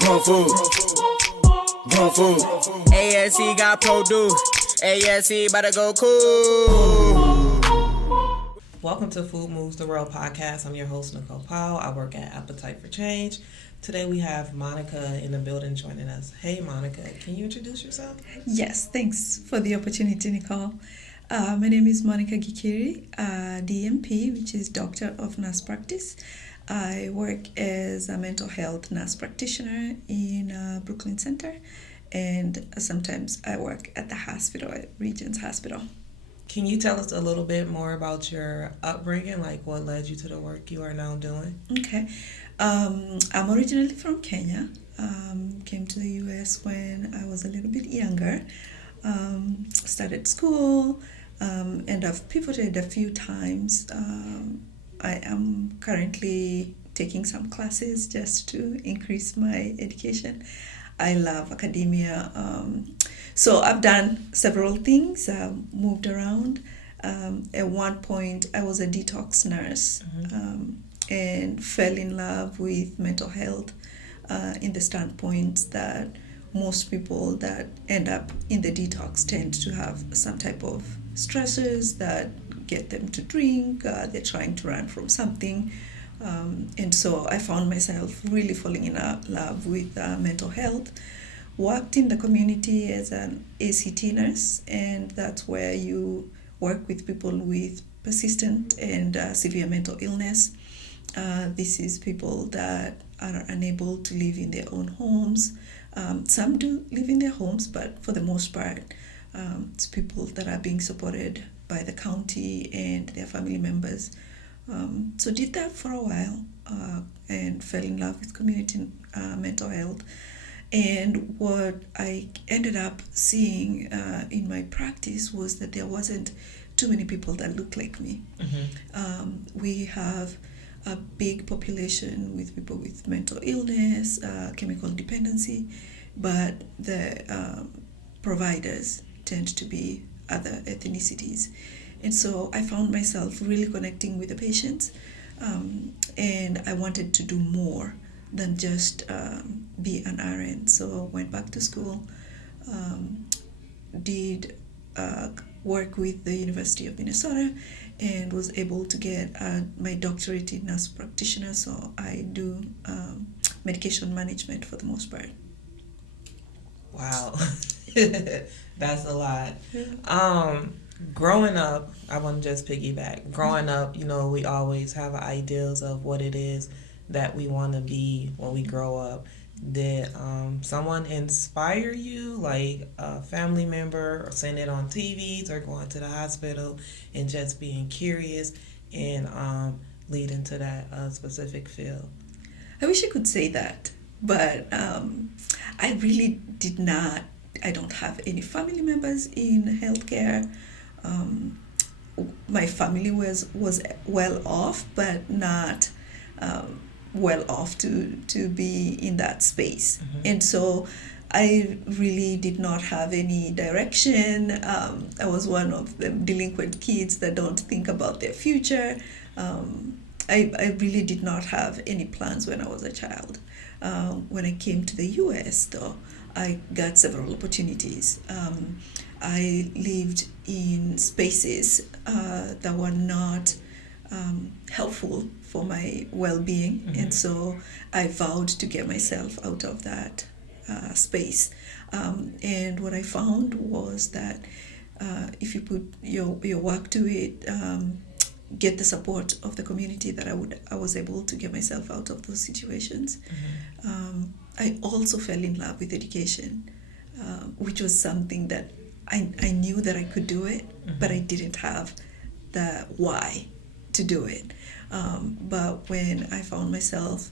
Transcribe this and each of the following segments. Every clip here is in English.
Grown food. Grown food. ASC got produce. ASC about to go cool. Welcome to Food Moves the World podcast. I'm your host, Nicole Powell. I work at Appetite for Change. Today we have Monicah in the building joining us. Hey, Monicah, can you introduce yourself? Yes, thanks for the opportunity, Nicole. My name is Monicah Gikiri, DMP, which is Doctor of Nurse Practice. I work as a mental health nurse practitioner in Brooklyn Center, and sometimes I work at the hospital, at Regents Hospital. Can you tell us a little bit more about your upbringing, like what led you to the work you are now doing? Okay. I'm originally from Kenya. Came to the U.S. when I was a little bit younger. Started school, and I've pivoted a few times. I am currently taking some classes just to increase my education. I love academia. So I've done several things, moved around. At one point, I was a detox nurse and fell in love with mental health in the standpoint that most people that end up in the detox tend to have some type of stressors that get them to drink. They're trying to run from something. And so I found myself really falling in love with mental health. Worked in the community as an ACT nurse, and that's where you work with people with persistent and severe mental illness. This is people that are unable to live in their own homes. Some do live in their homes, but for the most part, it's people that are being supported by the county and their family members. So did that for a while and fell in love with community mental health. And what I ended up seeing in my practice was that there wasn't too many people that looked like me. We have a big population with people with mental illness, chemical dependency, but the providers tend to be other ethnicities. And so I found myself really connecting with the patients, and I wanted to do more than just be an RN. So went back to school, did work with the University of Minnesota, and was able to get my doctorate in nurse practitioner. So I do medication management for the most part. Wow, that's a lot. Growing up, I want to just piggyback. Growing up, we always have ideals of what it is that we want to be when we grow up. Did someone inspire you, like a family member, or seeing it on TVs, or going to the hospital and just being curious and leading to that specific field? I wish I could say that, but I really did not. I don't have any family members in healthcare. My family was well off, but not well off to be in that space. And so I really did not have any direction. I was one of the delinquent kids that don't think about their future. I really did not have any plans when I was a child. When I came to the US, though, I got several opportunities. I lived in spaces that were not helpful for my well-being, and so I vowed to get myself out of that space. And what I found was that if you put your work to it, get the support of the community, that I was able to get myself out of those situations. I also fell in love with education, which was something that I knew that I could do it, but I didn't have the why to do it. But when I found myself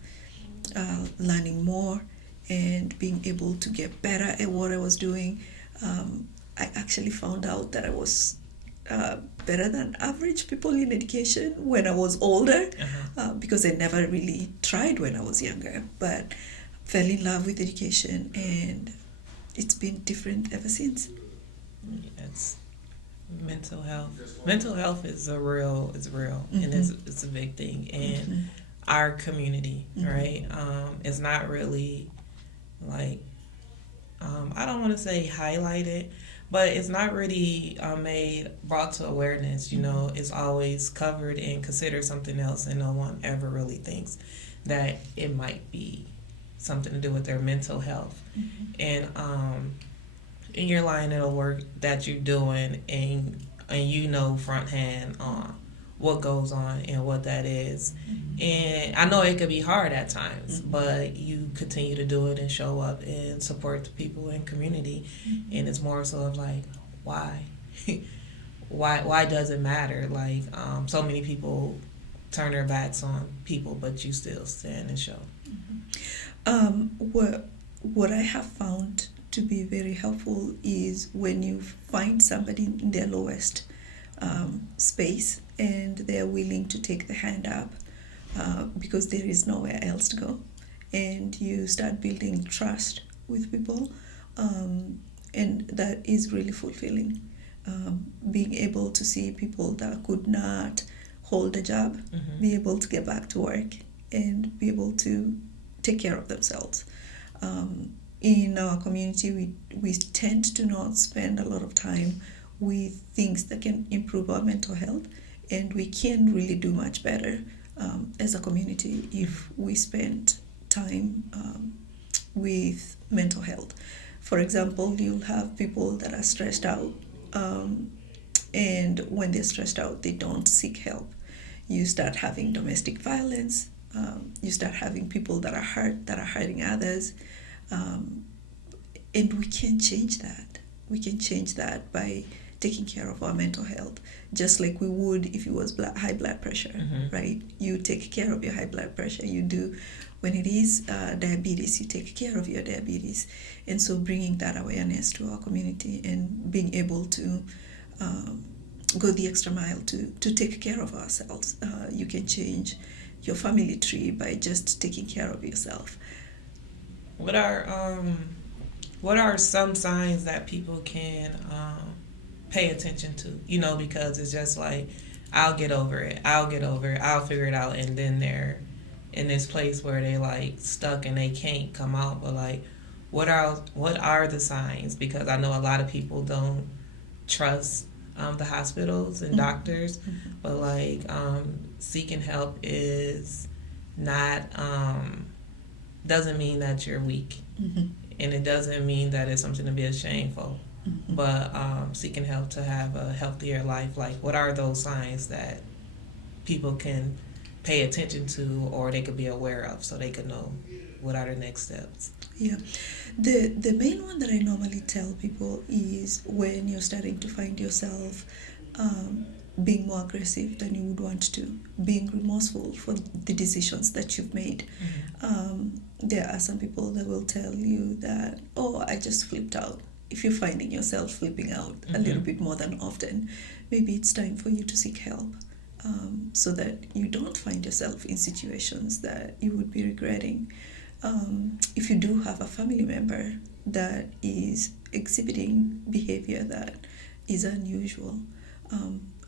learning more and being able to get better at what I was doing, I actually found out that I was better than average people in education when I was older, because I never really tried when I was younger, but fell in love with education, and it's been different ever since. Yes. Mental health is real, and it's a big thing in our community, right? It's not really like, I don't want to say highlighted, but it's not really brought to awareness. It's always covered and considered something else, and no one ever really thinks that it might be something to do with their mental health. And in your line of work that you're doing, and front hand on what goes on and what that is. And I know it could be hard at times, but you continue to do it and show up and support the people in community. And it's more so of like, why? why does it matter? Like, so many people turn their backs on people, but you still stand and show. What I have found to be very helpful is when you find somebody in their lowest space and they're willing to take the hand up because there is nowhere else to go, and you start building trust with people, and that is really fulfilling. Being able to see people that could not hold a job be able to get back to work and be able to take care of themselves. In our community, we tend to not spend a lot of time with things that can improve our mental health, and we can really do much better as a community if we spend time with mental health. For example, you'll have people that are stressed out, and when they're stressed out, they don't seek help. You start having domestic violence. You start having people that are hurting others. And we can change that. We can change that by taking care of our mental health, just like we would if it was high blood pressure, right? You take care of your high blood pressure. You do, when it is diabetes, you take care of your diabetes. And so bringing that awareness to our community and being able to go the extra mile to take care of ourselves. You can change your family tree by just taking care of yourself. What are some signs that people can pay attention to? Because it's just like, I'll get over it, I'll figure it out, and then they're in this place where they like stuck and they can't come out. But like, what are the signs? Because I know a lot of people don't trust the hospitals and doctors, but like seeking help is not doesn't mean that you're weak, and it doesn't mean that it's something to be ashamed for. But seeking help to have a healthier life, like what are those signs that people can pay attention to, or they could be aware of, so they could know what are the next steps? Yeah, the main one that I normally tell people is when you're starting to find yourself being more aggressive than you would want to, being remorseful for the decisions that you've made. There are some people that will tell you that, oh, I just flipped out. If you're finding yourself flipping out a little bit more than often, maybe it's time for you to seek help, so that you don't find yourself in situations that you would be regretting. If you do have a family member that is exhibiting behavior that is unusual,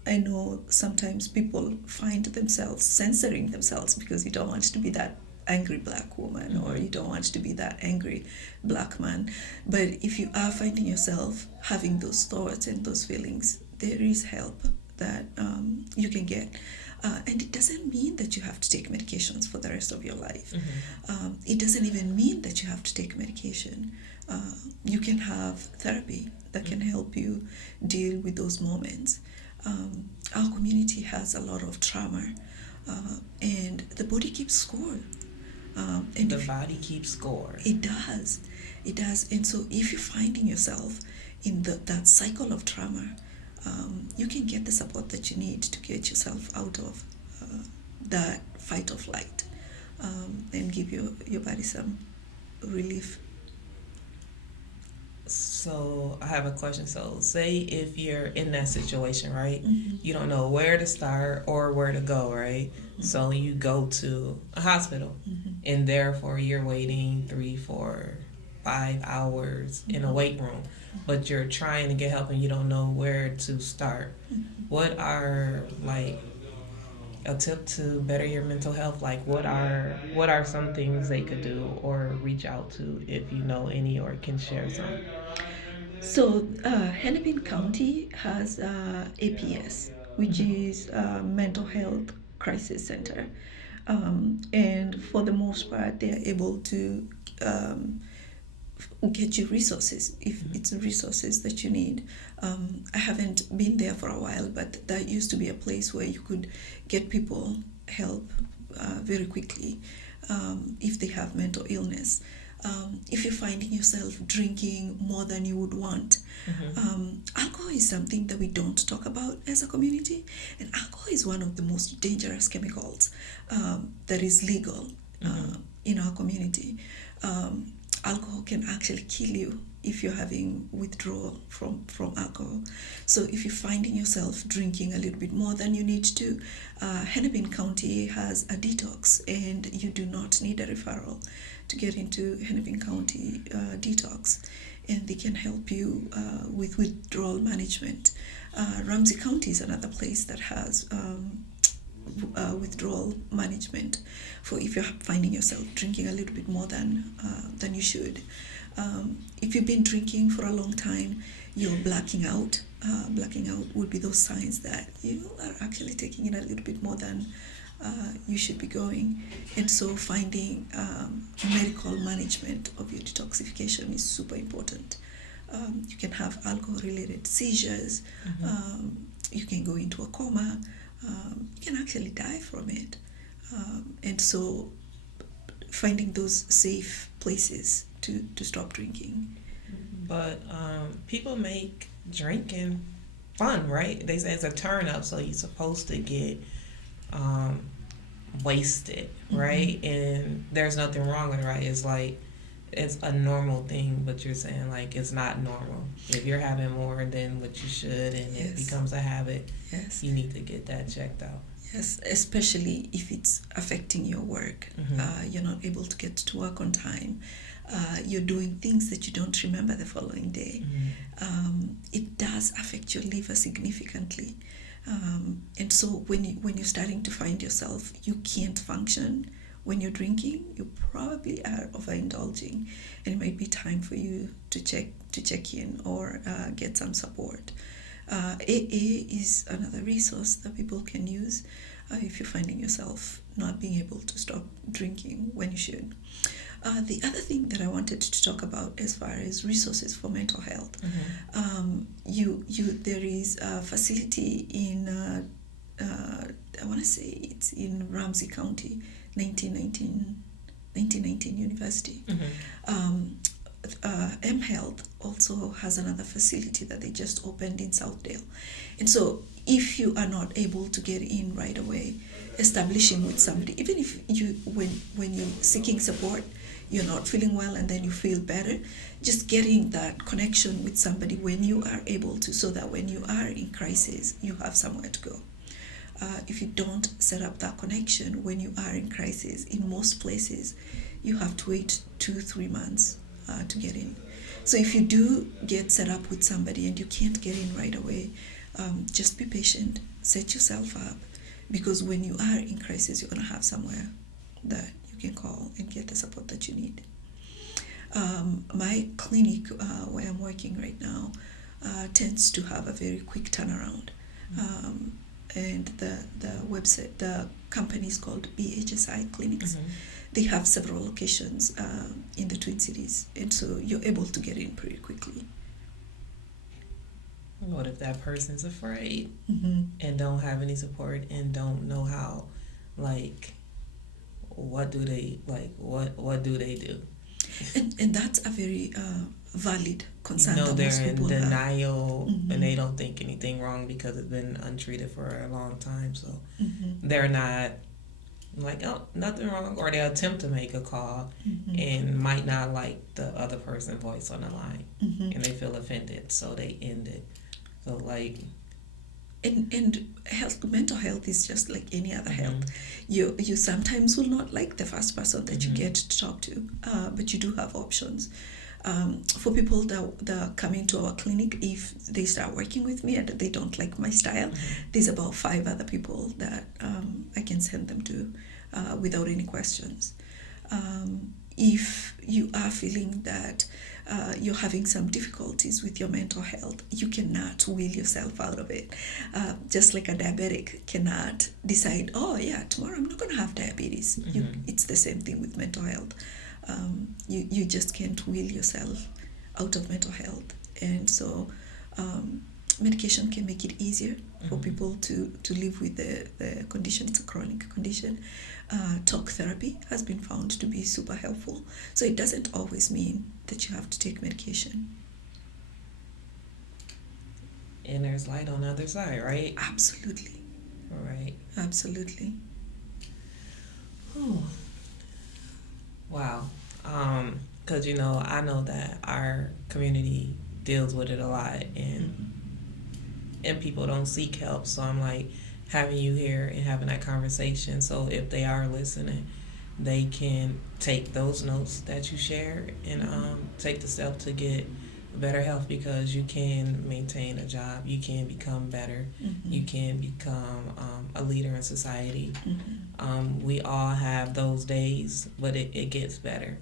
I know sometimes people find themselves censoring themselves because you don't want to be that angry black woman, or you don't want to be that angry black man. But if you are finding yourself having those thoughts and those feelings, there is help that you can get. And it doesn't mean that you have to take medications for the rest of your life. It doesn't even mean that you have to take medication. You can have therapy that can help you deal with those moments. Our community has a lot of trauma, and the body keeps score. And the body keeps score. It does. And so if you're finding yourself in that cycle of trauma, you can get the support that you need to get yourself out of that fight or flight, and give your body some relief. So I have a question. So say if you're in that situation, right? You don't know where to start or where to go, right? So you go to a hospital, and therefore you're waiting 3, 4, 5 hours in a wait room, but you're trying to get help and you don't know where to start. What are, like, a tip to better your mental health, like what are some things they could do or reach out to if you know any or can share some? So, Hennepin County has APS, which is Mental Health Crisis Center. And for the most part, they are able to get you resources if it's resources that you need. I haven't been there for a while, but that used to be a place where you could get people help very quickly if they have mental illness. If you're finding yourself drinking more than you would want, alcohol is something that we don't talk about as a community, and alcohol is one of the most dangerous chemicals that is legal in our community. Alcohol can actually kill you if you're having withdrawal from alcohol. So if you're finding yourself drinking a little bit more than you need to, Hennepin County has a detox, and you do not need a referral to get into Hennepin County detox, and they can help you with withdrawal management. Ramsey County is another place that has withdrawal management for if you're finding yourself drinking a little bit more than you should. If you've been drinking for a long time, you're blacking out. Blacking out would be those signs that you are actually taking in a little bit more than you should be going. And so finding medical management of your detoxification is super important. You can have alcohol-related seizures. You can go into a coma. You can actually die from it. And so finding those safe places to stop drinking. But people make drinking fun, right? They say it's a turn up, so you're supposed to get wasted, right? And there's nothing wrong with it, right? It's like it's a normal thing, but you're saying like it's not normal. If you're having more than what you should and it becomes a habit, you need to get that checked out. Yes, especially if it's affecting your work. You're not able to get to work on time. You're doing things that you don't remember the following day. It does affect your liver significantly. And so when you're starting to find yourself, you can't function when you're drinking, you probably are overindulging, and it might be time for you to check in or get some support. AA is another resource that people can use if you're finding yourself not being able to stop drinking when you should. The other thing that I wanted to talk about as far as resources for mental health, there is a facility in I want to say it's in Ramsey County, 1919 University. M Health also has another facility that they just opened in Southdale. And so if you are not able to get in right away, establishing with somebody, even if you when you're seeking support, you're not feeling well and then you feel better, just getting that connection with somebody when you are able to, so that when you are in crisis, you have somewhere to go. If you don't set up that connection when you are in crisis, in most places, you have to wait 2-3 months to get in. So if you do get set up with somebody and you can't get in right away, just be patient, set yourself up, because when you are in crisis, you're going to have somewhere that you can call and get the support that you need. My clinic where I'm working right now tends to have a very quick turnaround. And the website, the company is called BHSI Clinics. They have several locations in the Twin Cities, and so you're able to get in pretty quickly. What if that person's afraid and don't have any support and don't know how, like, what do they do? And that's a very valid concern. They're in denial and they don't think anything wrong because it's been untreated for a long time. So they're not like, oh, nothing wrong. Or they attempt to make a call and might not like the other person's voice on the line. And they feel offended, so they end it. So like... And mental health is just like any other health. You sometimes will not like the first person that you get to talk to, but you do have options. For people that come into our clinic, if they start working with me and they don't like my style, there's about 5 other people that I can send them to without any questions. If you are feeling that you're having some difficulties with your mental health, you cannot will yourself out of it. Just like a diabetic cannot decide, oh yeah, tomorrow I'm not going to have diabetes. It's the same thing with mental health. You just can't will yourself out of mental health. And so medication can make it easier for people to live with the condition. It's a chronic condition. Talk therapy has been found to be super helpful. So it doesn't always mean that you have to take medication. And there's light on the other side, right? Absolutely. All right. Absolutely. Whew. Wow. Because, I know that our community deals with it a lot, and people don't seek help. So I'm like, having you here and having that conversation, so if they are listening, they can take those notes that you share and take the step to get better health, because you can maintain a job, you can become better, you can become a leader in society. We all have those days, but it gets better.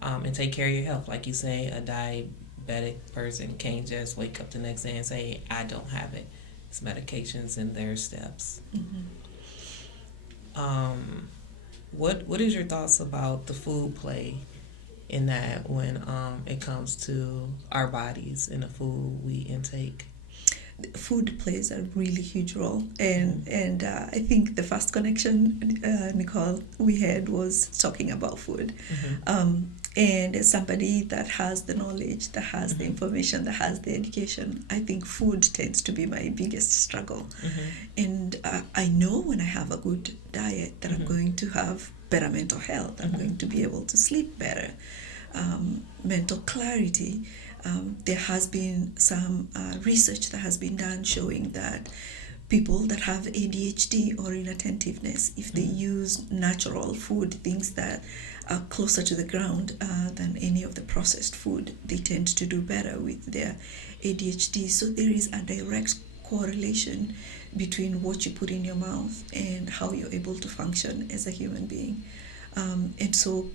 And take care of your health. Like you say, a diabetic person can't just wake up the next day and say, I don't have it. It's medications and their steps. What is your thoughts about the food play in that when it comes to our bodies and the food we intake? Food plays a really huge role, and I think the first connection, Nicole, we had was talking about food. And as somebody that has the knowledge, that has the information, that has the education, I think food tends to be my biggest struggle. And I know when I have a good diet that I'm going to have better mental health. I'm going to be able to sleep better. Mental clarity. There has been some research that has been done showing that people that have ADHD or inattentiveness, if they use natural food, things that are closer to the ground than any of the processed food, they tend to do better with their ADHD. So there is a direct correlation between what you put in your mouth and how you're able to function as a human being. And so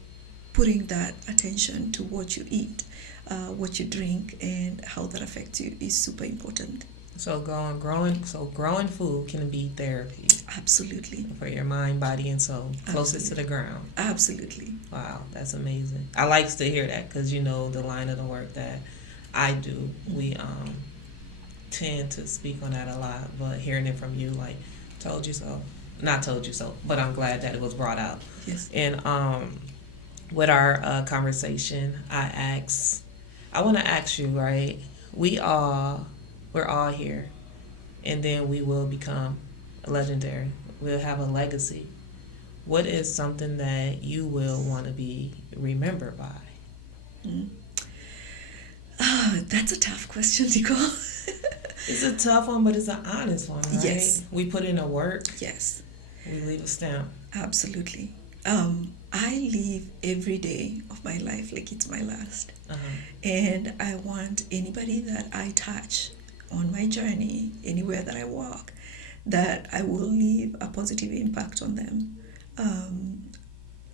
putting that attention to what you eat, what you drink, and how that affects you is super important. So growing food can be therapy. Absolutely. For your mind, body, and soul, closest to the ground. Absolutely. Wow, that's amazing. I like to hear that because the line of the work that I do, we tend to speak on that a lot. But hearing it from you, like, told you so. Not told you so, but I'm glad that it was brought out. Yes. And with our conversation, I want to ask you, right? We're all here, and then we will become legendary. We'll have a legacy. What is something that you will want to be remembered by? That's a tough question, Nicole. It's a tough one, but it's an honest one, right? Yes. We put in the work. Yes. We leave a stamp. Absolutely. I live every day of my life like it's my last. And I want anybody that I touch on my journey, anywhere that I walk, that I will leave a positive impact on them.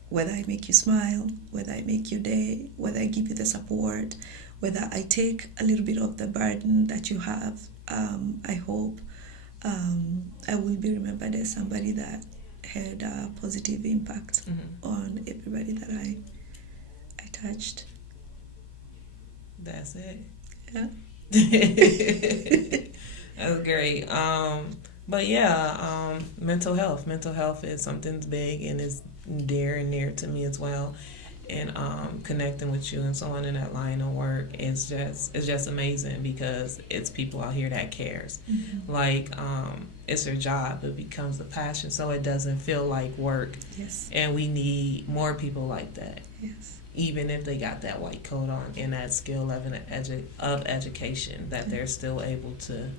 Whether I make you smile, whether I make your day, whether I give you the support, whether I take a little bit of the burden that you have, I hope I will be remembered as somebody that had a positive impact on everybody that I touched. That's it. Yeah. That's great. But yeah, mental health is something big and is dear and near to me as well. And connecting with you and so on in that line of work is just amazing because it's people out here that cares. Like it's their job, it becomes a passion, so it doesn't feel like work. Yes. And we need more people like that. Yes. Even if they got that white coat on and that skill level of education, that they're still able to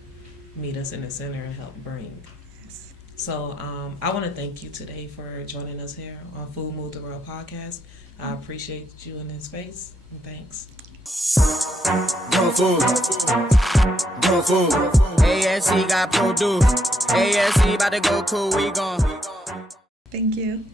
meet us in the center and help bring. Yes. So I want to thank you today for joining us here on Food Move the World podcast. I appreciate you in this space, and thanks. Grown food. Grown food. ASC got produce. ASC about to go cool. We gon'. Thank you.